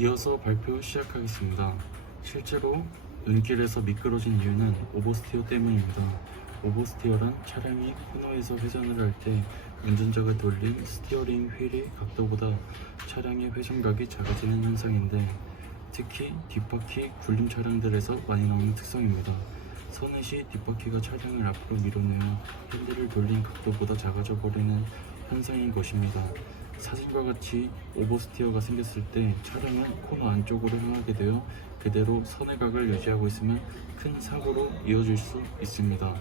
이어서 발표 시작하겠습니다. 실제로 눈길에서 미끄러진 이유는 오버스티어 때문입니다. 오버스티어란 차량이 코너에서 회전을 할 때 운전자가 돌린 스티어링 휠의 각도보다 차량의 회전각이 작아지는 현상인데, 특히 뒷바퀴 굴림 차량들에서 많이 나오는 특성입니다. 서는 시 뒷바퀴가 차량을 앞으로 밀어내어 핸들을 돌린 각도보다 작아져 버리는 현상인 것입니다. 사진과 같이 오버스티어가 생겼을 때 차량은 코너 안쪽으로 향하게 되어 그대로 선의 각을 유지하고 있으면 큰 사고로 이어질 수 있습니다.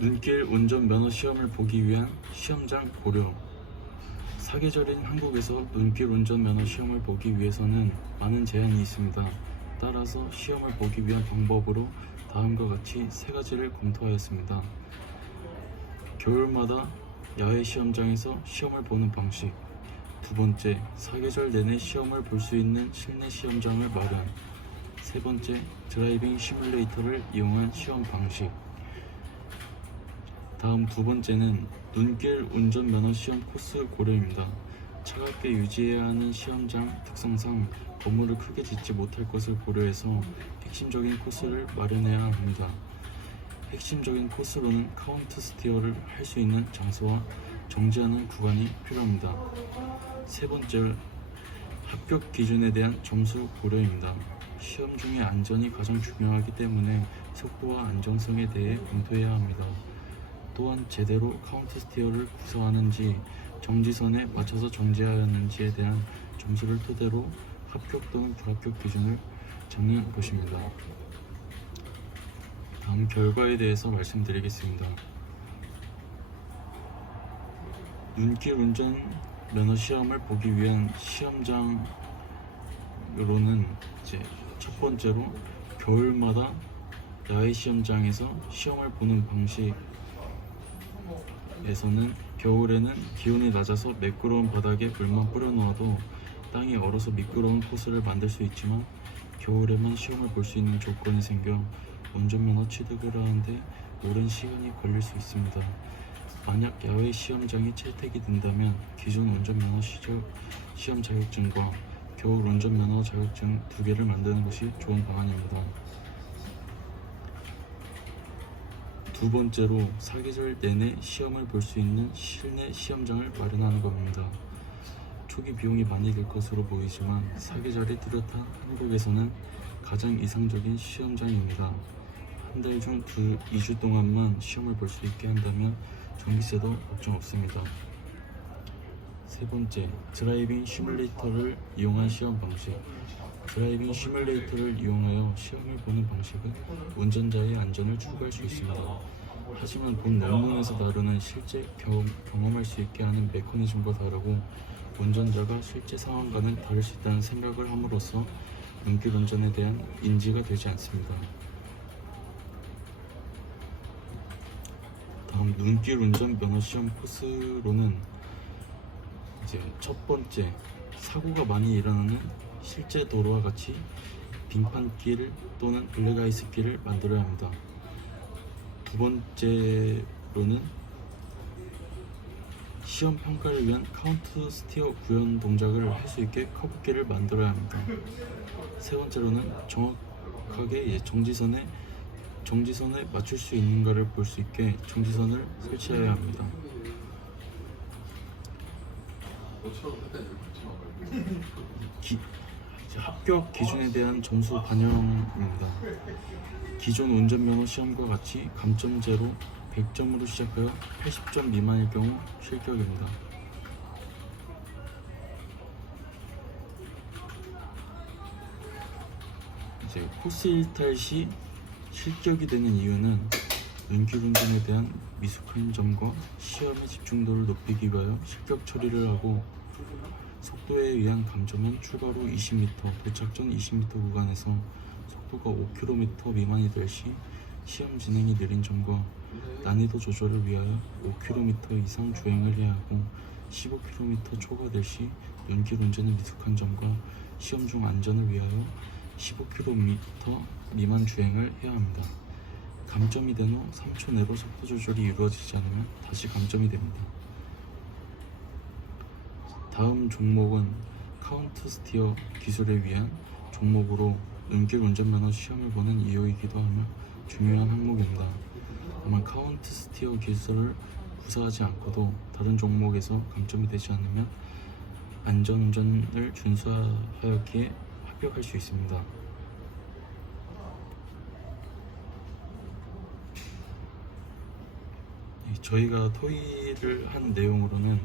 눈길 운전면허 시험을 보기 위한 시험장 고려. 사계절인 한국에서 눈길 운전면허 시험을 보기 위해서는 많은 제한이 있습니다. 따라서 시험을 보기 위한 방법으로 다음과 같이 세 가지를 검토하였습니다. 겨울마다 야외 시험장에서 시험을 보는 방식. 두 번째, 사계절 내내 시험을 볼 수 있는 실내 시험장을 마련. 세 번째, 드라이빙 시뮬레이터를 이용한 시험 방식. 다음 두 번째는 눈길 운전면허 시험 코스 고려입니다. 차갑게 유지해야 하는 시험장 특성상 건물을 크게 짓지 못할 것을 고려해서 핵심적인 코스를 마련해야 합니다. 핵심적인 코스로는 카운트 스티어를 할 수 있는 장소와 정지하는 구간이 필요합니다. 세 번째, 합격 기준에 대한 점수 고려입니다. 시험 중에 안전이 가장 중요하기 때문에 속도와 안정성에 대해 검토해야 합니다. 또한 제대로 카운트 스티어를 구사하는지, 정지선에 맞춰서 정지하였는지에 대한 점수를 토대로 합격 또는 불합격 기준을 잡는 것입니다. 다음 결과에 대해서 말씀드리겠습니다. 눈길 운전 면허 시험을 보기 위한 시험장으로는 첫 번째로 겨울마다 야외 시험장에서 시험을 보는 방식에서는 겨울에는 기온이 낮아서 매끄러운 바닥에 물만 뿌려 놓아도 땅이 얼어서 미끄러운 코스를 만들 수 있지만, 겨울에만 시험을 볼 수 있는 조건이 생겨 운전면허 취득을 하는데 오랜 시간이 걸릴 수 있습니다. 만약 야외 시험장이 채택이 된다면 기존 운전면허 시험 자격증과 겨울 운전면허 자격증 두 개를 만드는 것이 좋은 방안입니다. 두 번째로, 사계절 내내 시험을 볼 수 있는 실내 시험장을 마련하는 겁니다. 초기 비용이 많이 들 것으로 보이지만 사계절이 뚜렷한 한국에서는 가장 이상적인 시험장입니다. 한 달 중 2주 동안만 시험을 볼 수 있게 한다면 전기세도 걱정 없습니다. 세 번째, 드라이빙 시뮬레이터를 이용한 시험 방식. 드라이빙 시뮬레이터를 이용하여 시험을 보는 방식은 운전자의 안전을 추구할 수 있습니다. 하지만 본 논문에서 다루는 실제 경험할 수 있게 하는 메커니즘과 다르고, 운전자가 실제 상황과는 다를 수 있다는 생각을 함으로써 눈길 운전에 대한 인지가 되지 않습니다. 다음 눈길 운전 면허 시험 코스로는 첫 번째, 사고가 많이 일어나는 실제 도로와 같이 빙판길 또는 블랙아이스길을 만들어야 합니다. 두 번째로는 시험 평가를 위한 카운트 스티어 구현 동작을 할 수 있게 커브길을 만들어야 합니다. 세 번째로는 정확하게 정지선에 맞출 수 있는가를 볼 수 있게 정지선을 설치해야 합니다. 합격 기준에 대한 점수 반영입니다. 기존 운전면허 시험과 같이 감점제로 100점으로 시작하여 80점 미만일 경우 실격입니다. 코스 일탈 시 실격이 되는 이유는 눈길 운전에 대한 미숙한 점과 시험의 집중도를 높이기 위하여 실격 처리를 하고, 속도에 의한 감점은 출발 후 20m, 도착 전 20m 구간에서 속도가 5km 미만이 될 시 시험 진행이 느린 점과 난이도 조절을 위하여 5km 이상 주행을 해야 하고, 15km 초과될 시 눈길 운전의 미숙한 점과 시험 중 안전을 위하여 15km 미만 주행을 해야 합니다. 감점이 된 후 3초 내로 속도 조절이 이루어지지 않으면 다시 감점이 됩니다. 다음 종목은 카운트 스티어 기술에 위한 종목으로 눈길 운전면허 시험을 보는 이유이기도 하며 중요한 항목입니다. 다만 카운트 스티어 기술을 구사하지 않고도 다른 종목에서 감점이 되지 않으면 안전운전을 준수하였기에 합격할 수 있습니다. 저희가 토의를 한 내용으로는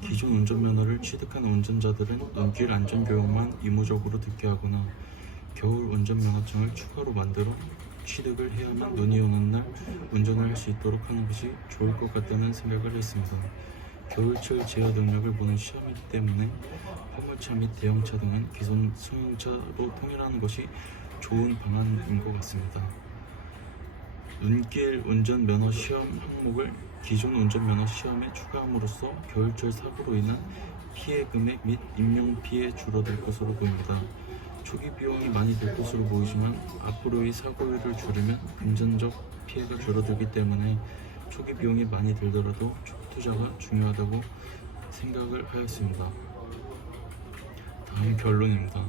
기존 운전면허를 취득한 운전자들은 눈길 안전교육만 의무적으로 듣게 하거나 겨울 운전면허증을 추가로 만들어 취득을 해야만 눈이 오는 날 운전을 할 수 있도록 하는 것이 좋을 것 같다는 생각을 했습니다. 겨울철 제어 능력을 보는 시험이기 때문에 화물차 및 대형차 등은 기존 승용차로 통일하는 것이 좋은 방안인 것 같습니다. 눈길 운전면허 시험 항목을 기존 운전면허 시험에 추가함으로써 겨울철 사고로 인한 피해 금액 및 인명피해 줄어들 것으로 보입니다. 초기 비용이 많이 들 것으로 보이지만 앞으로의 사고율을 줄이면 금전적 피해가 줄어들기 때문에 초기 비용이 많이 들더라도 초기 투자가 중요하다고 생각을 하였습니다. 다음 결론입니다.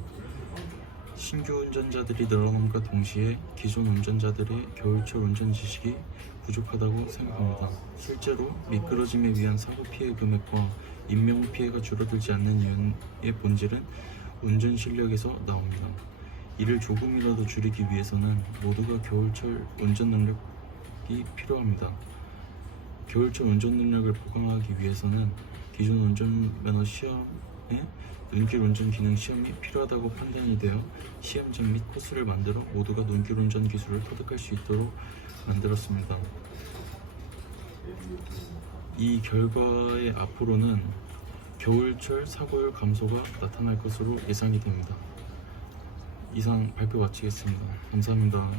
신규 운전자들이 늘어남과 동시에 기존 운전자들의 겨울철 운전 지식이 부족하다고 생각합니다. 실제로 미끄러짐에 의한 사고 피해 금액과 인명 피해가 줄어들지 않는 이유의 본질은 운전 실력에서 나옵니다. 이를 조금이라도 줄이기 위해서는 모두가 겨울철 운전 능력이 필요합니다. 겨울철 운전 능력을 보강하기 위해서는 기존 운전면허 시험에 눈길 운전 기능 시험이 필요하다고 판단이 되어 시험장 및 코스를 만들어 모두가 눈길 운전 기술을 터득할 수 있도록 만들었습니다. 이 결과의 앞으로는 겨울철 사고율 감소가 나타날 것으로 예상이 됩니다. 이상 발표 마치겠습니다. 감사합니다.